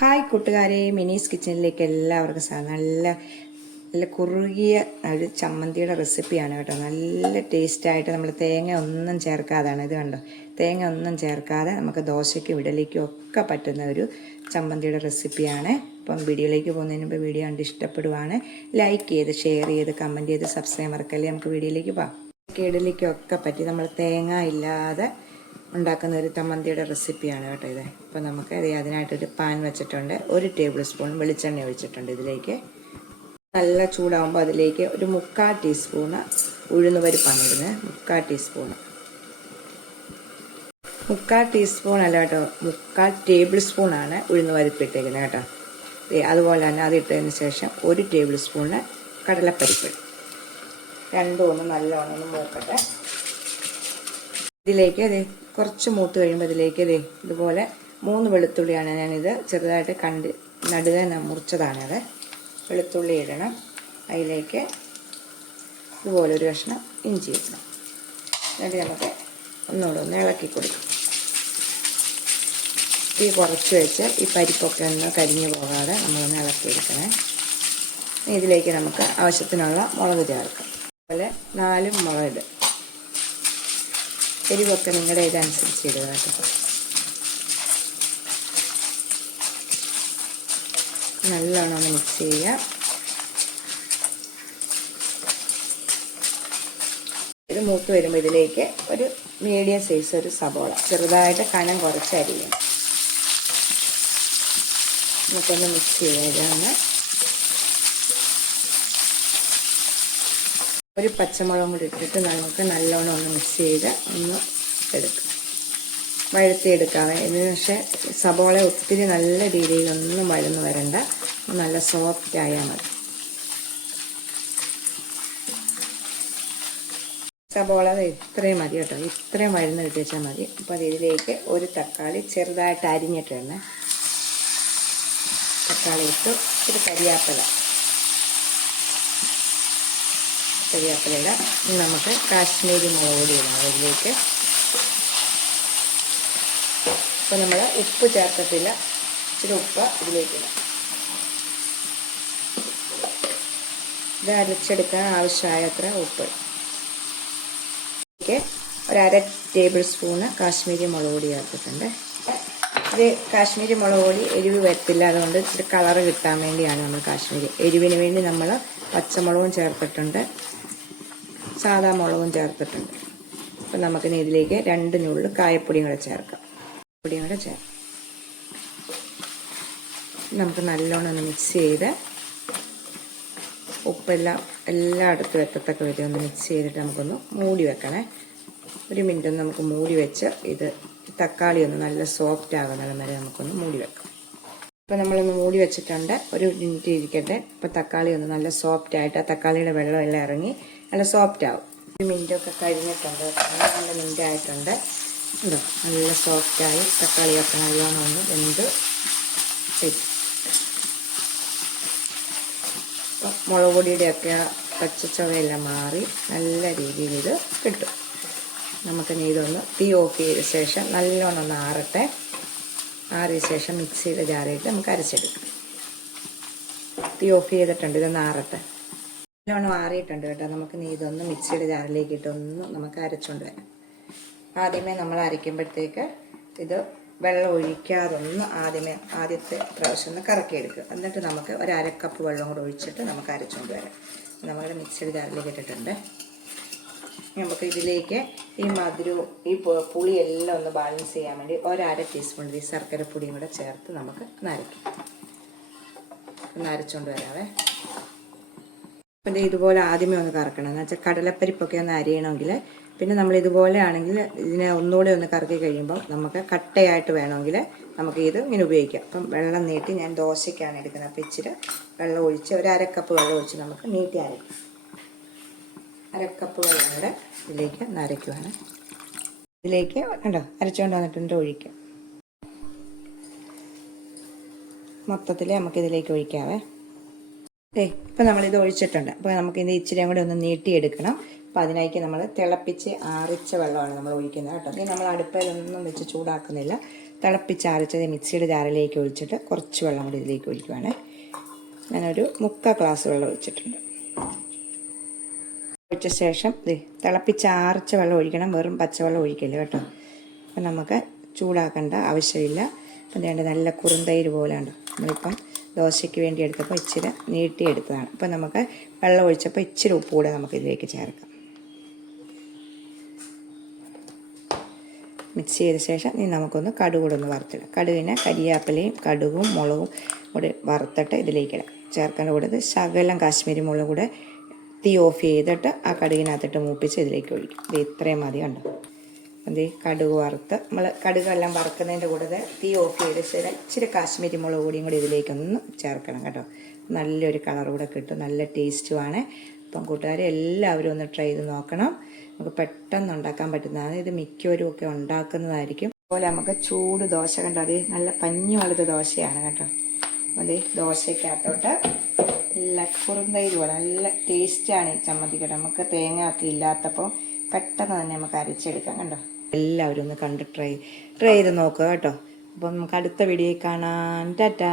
Hi കൂട്ടുകാരെ, മിനീസ് കിച്ചണിലേക്ക് എല്ലാവർക്കും നല്ല നല്ല കുറുകിയ ഒരു ചമ്മന്തിയുടെ റെസിപ്പിയാണ് കേട്ടോ. നല്ല ടേസ്റ്റായിട്ട് നമ്മൾ തേങ്ങ ഒന്നും ചേർക്കാതാണ്. ഇത് കണ്ടോ, തേങ്ങ ഒന്നും ചേർക്കാതെ നമുക്ക് ദോശയ്ക്കും ഇഡലിക്കും ഒക്കെ പറ്റുന്ന ഒരു ചമ്മന്തിയുടെ റെസിപ്പിയാണ്. അപ്പം വീഡിയോയിലേക്ക് പോകുന്നതിന് മുമ്പ് വീഡിയോ കണ്ട് ഇഷ്ടപ്പെടുവാണ് ലൈക്ക് ചെയ്ത് ഷെയർ ചെയ്ത് കമൻറ്റ് ചെയ്ത് സബ്സ്ക്രൈബ് മറക്കല്ലേ. നമുക്ക് വീഡിയോയിലേക്ക് പോകാം. ഇഡലിക്കൊക്കെ പറ്റി നമ്മൾ തേങ്ങ ഇല്ലാതെ ഉണ്ടാക്കുന്ന ഒരു ചമ്മന്തിയുടെ റെസിപ്പിയാണ് കേട്ടോ ഇത്. അപ്പോൾ നമുക്ക് അതിനായിട്ടൊരു പാൻ വെച്ചിട്ടുണ്ട്. 1 ടേബിൾ സ്പൂൺ വെളിച്ചെണ്ണ ഒഴിച്ചിട്ടുണ്ട്. ഇതിലേക്ക് നല്ല ചൂടാകുമ്പോൾ അതിലേക്ക് ഒരു 3/4 ടീസ്പൂണ് ഉഴുന്ന് പരിപ്പാണ് ഇടുന്നത്. 3/4 ടീസ്പൂണ്, 3/4 ടീസ്പൂൺ അല്ല കേട്ടോ, 3/4 ടേബിൾ സ്പൂണാണ് ഉഴുന്ന് പരിപ്പ് ഇട്ടേക്കുന്നത് കേട്ടോ. അതുപോലെ തന്നെ അതിട്ടതിന് ശേഷം 1 ടേബിൾ സ്പൂണ് കടലപ്പരിപ്പ്. രണ്ടും ഒന്ന് നല്ലോണം ഒന്ന് മൂക്കട്ടെ. ഇതിലേക്ക് കുറച്ച് മൂത്ത് കഴിയുമ്പോൾ ഇതിലേക്ക് ഇതുപോലെ 3 വെളുത്തുള്ളിയാണ് ഞാനിത് ചെറുതായിട്ട് നടുക മുറിച്ചതാണത്. വെളുത്തുള്ളി ഇടണം. അതിലേക്ക് ഇതുപോലെ ഒരു കഷ്ണം ഇഞ്ചി ഇടണം. എന്നിട്ട് നമുക്ക് ഒന്നുകൂടെ ഒന്ന് ഇളക്കി കൊടുക്കും. തീ കുറച്ച് വെച്ച് ഈ പരിപ്പൊക്കെ ഒന്ന് കരിഞ്ഞു പോകാതെ നമ്മളൊന്ന് ഇളക്കിയെടുക്കണേ. ഇതിലേക്ക് നമുക്ക് ആവശ്യത്തിനുള്ള മുളക് ചേർക്കാം. അതുപോലെ 4 മുളക് ഇടും. എരിവൊക്കെ നിങ്ങളുടെ ഇതനുസരിച്ച് ഇടുക കേട്ടോ. നല്ലോണം ഒന്ന് മിക്സ് ചെയ്യുക. ഇത് മൂത്ത് വരുമ്പോൾ ഇതിലേക്ക് ഒരു മീഡിയം സൈസ് ഒരു സബോള ചെറുതായിട്ട് കനം കുറച്ച് അരിയും. നമുക്കൊന്ന് മിക്സ് ചെയ്യാം. ഒരു പച്ചമുളകും കൂടി ഇട്ടിട്ട് നമുക്ക് നല്ലോണം ഒന്ന് മിക്സ് ചെയ്ത് ഒന്ന് എടുക്കാം, വഴത്തിയെടുക്കാതെ. ഇതിന് പക്ഷേ സബോള ഒത്തിരി നല്ല രീതിയിലൊന്നും വഴന്ന് വരണ്ട, നല്ല സോഫ്റ്റ് ആയാൽ മതി. സബോള ഇത്രയും മതി കേട്ടോ, ഇത്രയും വഴന്ന് കിട്ടിച്ചാൽ മതി. അപ്പോൾ ഇതിലേക്ക് ഒരു തക്കാളി ചെറുതായിട്ട് അരിഞ്ഞിട്ടുണ്ട്. തക്കാളി ഇട്ട് ഒരു കരിയാപ്പില നമുക്ക് കാശ്മീരി മുളക് പൊടി ഇടാം അതിലേക്ക്. അപ്പോൾ നമ്മൾ ഉപ്പ് ചേർക്കത്തില്ല, ഇച്ചിരി ഉപ്പ് ഇതിലേക്ക് ഇടാം. ഇത് അരച്ചെടുക്കാൻ ആവശ്യമായത്ര ഉപ്പ്. ഇതിലേക്ക് ഒരു 1/2 ടേബിൾ സ്പൂണ് കാശ്മീരി മുളക് പൊടി ചേർത്തിട്ടുണ്ട്. ഇത് കാശ്മീരി മുളക് പൊടി എരിവ് വരത്തില്ല, അതുകൊണ്ട് ഇച്ചിരി കളറ് കിട്ടാൻ വേണ്ടിയാണ് നമ്മൾ കാശ്മീരി. എരിവിന് വേണ്ടി നമ്മൾ പച്ചമുളകും ചേർത്തിട്ടുണ്ട്, സാദാ മുളകും ചേർത്തിട്ടുണ്ട്. അപ്പം നമുക്കിനി ഇതിലേക്ക് 2 നുള്ളു കായപ്പൊടിയും കൂടെ ചേർക്കാം. നമുക്ക് നല്ലോണം ഒന്ന് മിക്സ് ചെയ്ത് ഉപ്പെല്ലാം എല്ലായിടത്തും എത്തത്തക്ക വിധം ഒന്ന് മിക്സ് ചെയ്തിട്ട് നമുക്കൊന്ന് മൂടി വെക്കണേ. 1 മിനിറ്റ് ഒന്ന് നമുക്ക് മൂടി വെച്ച് ഇത് തക്കാളി ഒന്ന് നല്ല സോഫ്റ്റ് ആകുന്നത് വരെ നമുക്കൊന്ന് മൂടി വെക്കാം. ഇപ്പോൾ നമ്മളൊന്ന് മൂടി വെച്ചിട്ടുണ്ട്. 1 മിനിറ്റ് ഇരിക്കട്ടെ. ഇപ്പോൾ തക്കാളി ഒന്ന് നല്ല സോഫ്റ്റ് ആയിട്ട് ആ തക്കാളിയുടെ വെള്ളം എല്ലാം ഇറങ്ങി നല്ല സോഫ്റ്റ് ആവും. 1 മിനിറ്റൊക്കെ കഴിഞ്ഞിട്ടുണ്ട്, 12 മിനിറ്റ് ആയിട്ടുണ്ട്. ഉണ്ടോ, നല്ല സോഫ്റ്റായി തക്കാളിയൊക്കെ നല്ലോണം ഒന്ന് വെന്ത് ശരി. മുളക് പൊടിയുടെയൊക്കെ പച്ചച്ചവയെല്ലാം മാറി നല്ല രീതിയിൽ ഇത് കിട്ടും. നമുക്കിനി ഇതൊന്ന് തീ ഓഫ് ചെയ്ത ശേഷം നല്ലോണം ഒന്ന് ആറട്ടെ. ആറിയ ശേഷം മിക്സിയുടെ ജാറിയിട്ട് നമുക്ക് അരച്ചെടുക്കാം. തീ ഓഫ് ചെയ്തിട്ടുണ്ട്, ഇതൊന്ന് ആറട്ടെ. നല്ലോണം ആറിയിട്ടുണ്ട് കേട്ടോ. നമുക്ക് ഇതൊന്ന് മിക്സിയുടെ ജാറിലേക്ക് ഇട്ടൊന്ന് നമുക്ക് അരച്ചുകൊണ്ട് വരാം. ആദ്യമേ നമ്മൾ അരയ്ക്കുമ്പോഴത്തേക്ക് ഇത് വെള്ളം ഒഴിക്കാതൊന്ന് ആദ്യത്തെ പ്രാവശ്യം ഒന്ന് കറക്കിയെടുക്കുക. എന്നിട്ട് നമുക്ക് ഒരു 1/2 കപ്പ് വെള്ളം കൂടെ ഒഴിച്ചിട്ട് നമുക്ക് അരച്ചുകൊണ്ട് വരാം. നമ്മുടെ മിക്സിയുടെ ജാറിലേക്ക് ഇട്ടിട്ടുണ്ട്. നമുക്ക് ഇതിലേക്ക് ഈ മധുരവും ഈ പുളിയെല്ലാം ഒന്ന് ബാലൻസ് ചെയ്യാൻ വേണ്ടി 1/2 ടീസ്പൂൺ ഈ ശർക്കരപ്പൊടിയും കൂടെ ചേർത്ത് നമുക്ക് ഒന്ന് അരച്ചുകൊണ്ട് വരാവേ. അപ്പം ഇതുപോലെ ആദ്യമേ ഒന്ന് കറക്കണം. എന്ന് വെച്ചാൽ കടലപ്പരിപ്പൊക്കെ ഒന്ന് അരിയണമെങ്കിൽ, പിന്നെ നമ്മൾ ഇതുപോലെ ആണെങ്കിൽ ഇതിനെ ഒന്നുകൂടെ ഒന്ന് കറക്കി കഴിയുമ്പോൾ നമുക്ക് കട്ടയായിട്ട് വേണമെങ്കിൽ നമുക്ക് ഇത് ഇങ്ങനെ ഉപയോഗിക്കാം. അപ്പം വെള്ളം നീട്ടി ഞാൻ ദോശയ്ക്കാണ് എടുക്കുന്നത്. അപ്പം ഇച്ചിരി വെള്ളം ഒഴിച്ച് ഒരു 1/2 കപ്പ് വെള്ളം ഒഴിച്ച് നമുക്ക് നീട്ടി അരയ്ക്കാം. 1/2 കപ്പ് വെള്ളം കൂടെ ഇതിലേക്ക് അരയ്ക്കുവാണ്. ഇതിലേക്ക് കണ്ടോ അരച്ചുകൊണ്ട് വന്നിട്ടുണ്ട് ഒഴിക്കാം. മൊത്തത്തിൽ നമുക്കിതിലേക്ക് ഒഴിക്കാവേ. ഇപ്പം നമ്മളിത് ഒഴിച്ചിട്ടുണ്ട്. അപ്പോൾ നമുക്കിത് ഇച്ചിരിയും കൂടെ ഒന്ന് നീട്ടിയെടുക്കണം. അപ്പോൾ അതിനായിട്ട് നമ്മൾ തിളപ്പിച്ച് ആറിച്ച വെള്ളമാണ് നമ്മൾ ഒഴിക്കുന്നത് കേട്ടോ. ഇനി നമ്മൾ അടുപ്പിലൊന്നും വെച്ച് ചൂടാക്കുന്നില്ല. തിളപ്പിച്ചാറിച്ചത് മിക്സിയുടെ ജാറിലേക്ക് ഒഴിച്ചിട്ട് കുറച്ച് വെള്ളം കൂടി ഇതിലേക്ക് ഒഴിക്കുവാണ്. ഞാനൊരു 3/4 ഗ്ലാസ് വെള്ളം ഒഴിച്ചിട്ടുണ്ട്. ഒഴിച്ച ശേഷം തിളപ്പിച്ചാറിച്ച വെള്ളം ഒഴിക്കണം, വെറും പച്ചവെള്ളം ഒഴിക്കില്ല കേട്ടോ. അപ്പം നമുക്ക് ചൂടാക്കേണ്ട ആവശ്യമില്ല. അപ്പം വേണ്ട നല്ല കുറുന്തൈര് പോലെ ഉണ്ട്. നമ്മളിപ്പം ദോശയ്ക്ക് വേണ്ടി എടുത്തപ്പോൾ ഇച്ചിരി നീട്ടിയെടുത്തതാണ്. അപ്പം നമുക്ക് വെള്ളം ഒഴിച്ചപ്പോൾ ഇച്ചിരി ഉപ്പ് കൂടെ നമുക്ക് ഇതിലേക്ക് ചേർക്കാം. മിക്സ് ചെയ്ത ശേഷം ഇനി നമുക്കൊന്ന് കടുക് കൂടെ ഒന്ന് വറുത്തിടാം. കടുകിന് കരിയാപ്പിലയും കടുകും മുളകും കൂടെ വറുത്തിട്ട് ഇതിലേക്കിടാം. ചേർക്കേണ്ട കൂടെ ശകലം കാശ്മീരി മുളക് കൂടെ തീ ഓഫ് ചെയ്തിട്ട് ആ കടുകിനകത്തിട്ട് മൂപ്പിച്ച് ഇതിലേക്ക് ഒഴിക്കും. ഇത് ഇത്രയും മതി കണ്ടോ. കടുക് വറുത്ത് നമ്മൾ കടുകെല്ലാം വറുക്കുന്നതിൻ്റെ കൂടെ തീ ഓഫ് ചെയ്ത് ഇച്ചിരി കാശ്മീരി മുളക് കൂടിയും കൂടി ഇതിലേക്കൊന്ന് ചേർക്കണം കേട്ടോ. നല്ലൊരു കളർ കൂടെ കിട്ടും, നല്ല ടേസ്റ്റുമാണ്. അപ്പം കൂട്ടുകാരെ എല്ലാവരും ഒന്ന് ട്രൈ ചെയ്ത് നോക്കണം. നമുക്ക് പെട്ടെന്ന് ഉണ്ടാക്കാൻ പറ്റുന്നതാണ്. ഇത് മിക്കവരും ഒക്കെ ഉണ്ടാക്കുന്നതായിരിക്കും. അതുപോലെ നമുക്ക് ചൂട് ദോശ കണ്ടോ, നല്ല പഞ്ഞി പോലത്തെ ദോശയാണ് കേട്ടോ. ദോശയ്ക്കകത്തോട്ട് നല്ല കുറുന്തൈര് പോലെ നല്ല ടേസ്റ്റാണ് ഈ ചമ്മന്തി കേട്ടോ. നമുക്ക് തേങ്ങ ഒക്കെ ഇല്ലാത്തപ്പോൾ പെട്ടെന്ന് തന്നെ നമുക്ക് അരച്ചെടുക്കാം കണ്ടോ. എല്ലാവരും ഒന്ന് കണ്ട് ട്രൈ ചെയ്ത് നോക്കുക കേട്ടോ. അപ്പം നമുക്ക് അടുത്ത വീഡിയോയിൽ കാണാം. ടാറ്റാ.